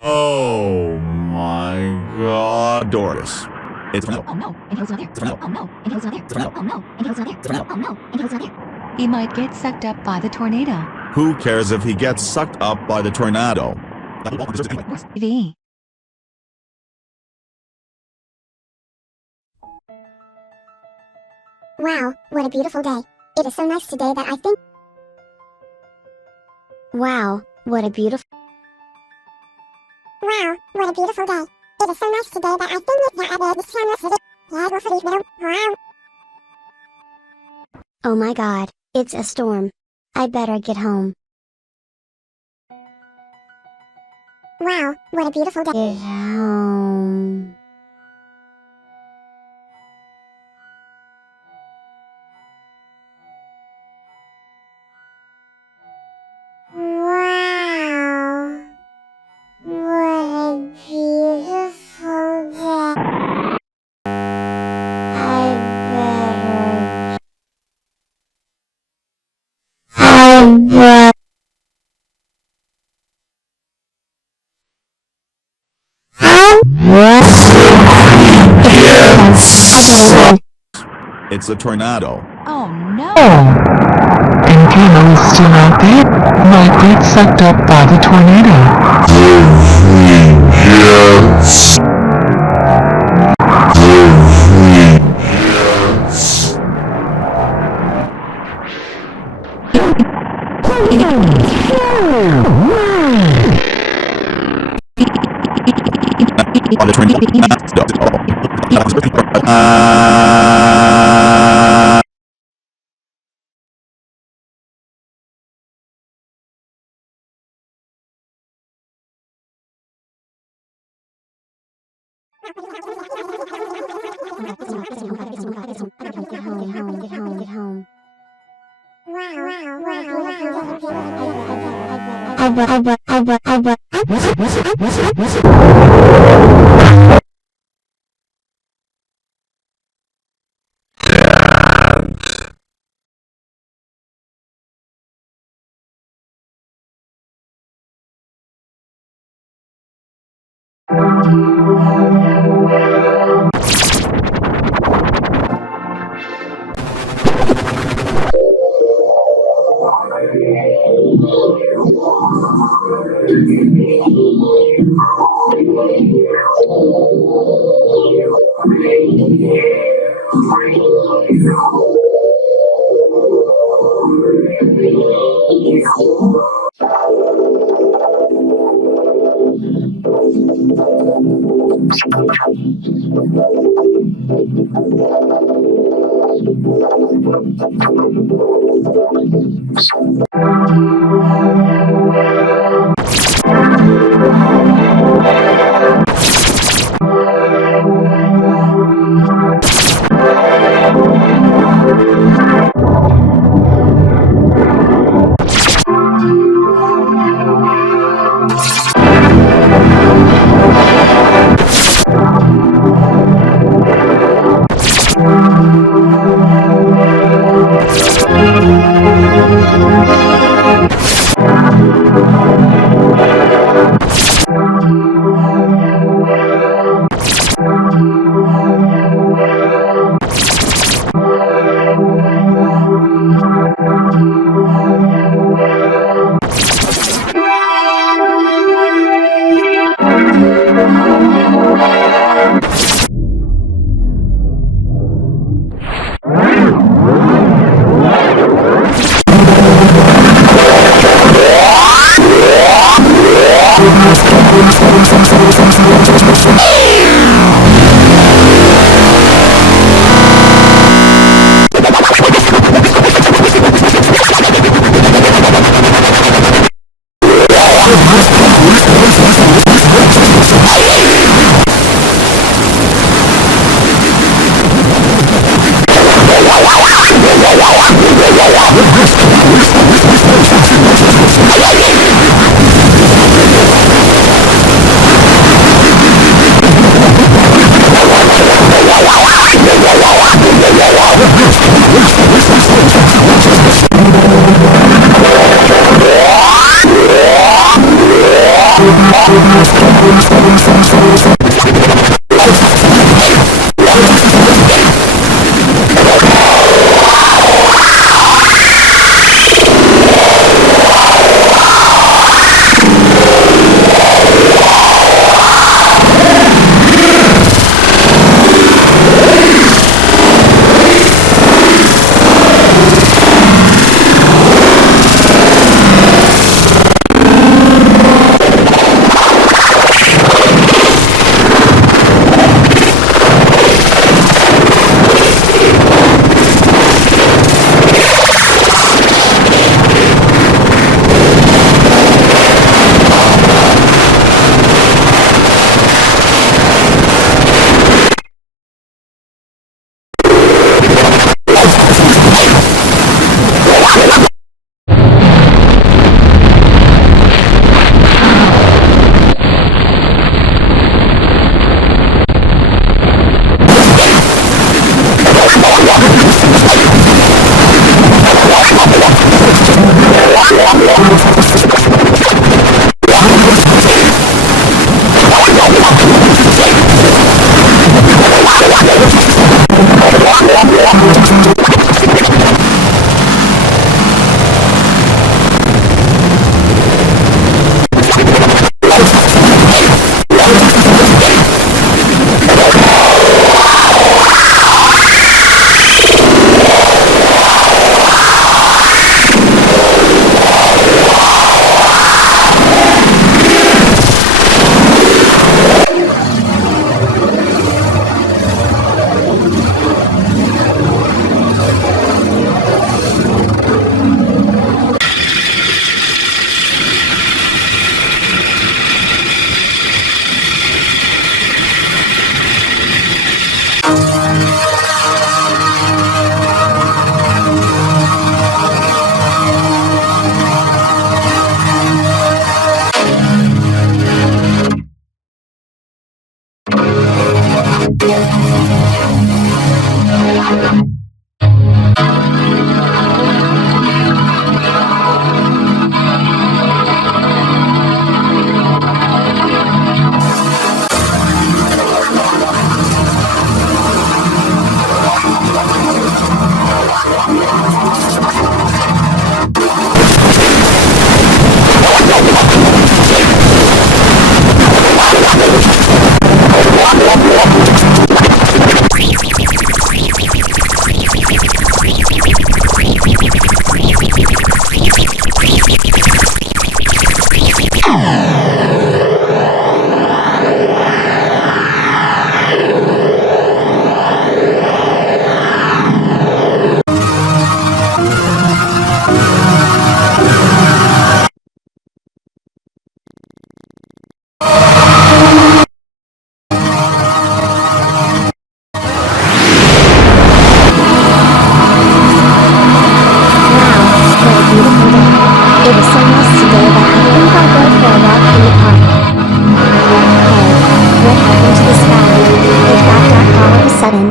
Oh my God, Doris. It's a tornado. Oh no, and Caillou's not there. It's a tornado. Oh no, and Caillou's not there. It's a tornado. Oh no, and Caillou's not there. It's a tornado. Oh no, and Caillou's not there. He might get sucked up by the tornado. Who cares if he gets sucked up by the tornado? That whole ball deserves it anyway. V. Wow, what a beautiful day. It is so nice today that I think... Wow, what a beautiful... Wow, what a beautiful day. It is so nice today that I think Wow. Oh my God, it's a storm. I better get home. Wow, what a beautiful day. Get home. Wow, what a beautiful day. It's a tornado. Oh no! And Caillou is still out there? Might get sucked up by the tornado. On the tornado. It was so nice today that I think I'll go for a walk in the park. Hey, what happened to the sky? It got dark all of a sudden.